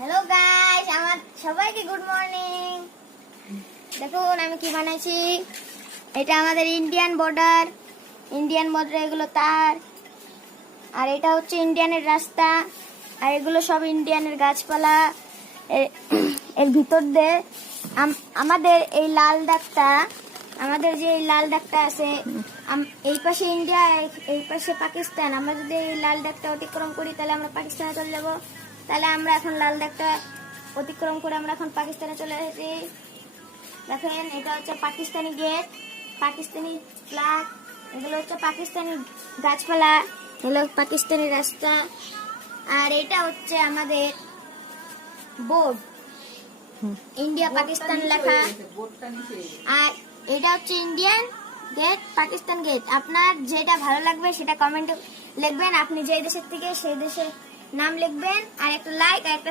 Hello guys, আমার সবাইকে good morning. দেখুন আমি কি বানাইছি। এটা আমাদের ইন্ডিয়ান বর্ডার এগুলো তার, আর এটা হচ্ছে ইন্ডিয়ানের রাস্তা, আর এগুলো সব ইন্ডিয়ানের গাছপালা। এর ভিতর দিয়ে আমাদের এই লাল দাগটা, আমাদের যে এই লাল দাগটা আছে, এই পাশে ইন্ডিয়া, এই পাশে পাকিস্তান। আমরা যদি এই লাল দাগটা অতিক্রম করি তাহলে আমরা পাকিস্তানে চলে যাব। তাহলে আমরা এখন লাল দাগটা অতিক্রম করে আমরা এখন পাকিস্তানে চলে এসেছি। দেখেন এটা হচ্ছে পাকিস্তানি গেট, পাকিস্তানি ফ্ল্যাগ, এগুলো হচ্ছে পাকিস্তানি গাছপালা, এগুলো পাকিস্তানি রাস্তা, আর এটা হচ্ছে আমাদের বোর্ড, ইন্ডিয়া পাকিস্তান লেখা। আর এটা হচ্ছে ইন্ডিয়ান গেট, পাকিস্তান গেট। আপনার যেটা ভালো লাগবে সেটা কমেন্টে লিখবেন। আপনি যে দেশের থেকে সেই দেশের নাম লিখবেন, আর একটা লাইক আর একটা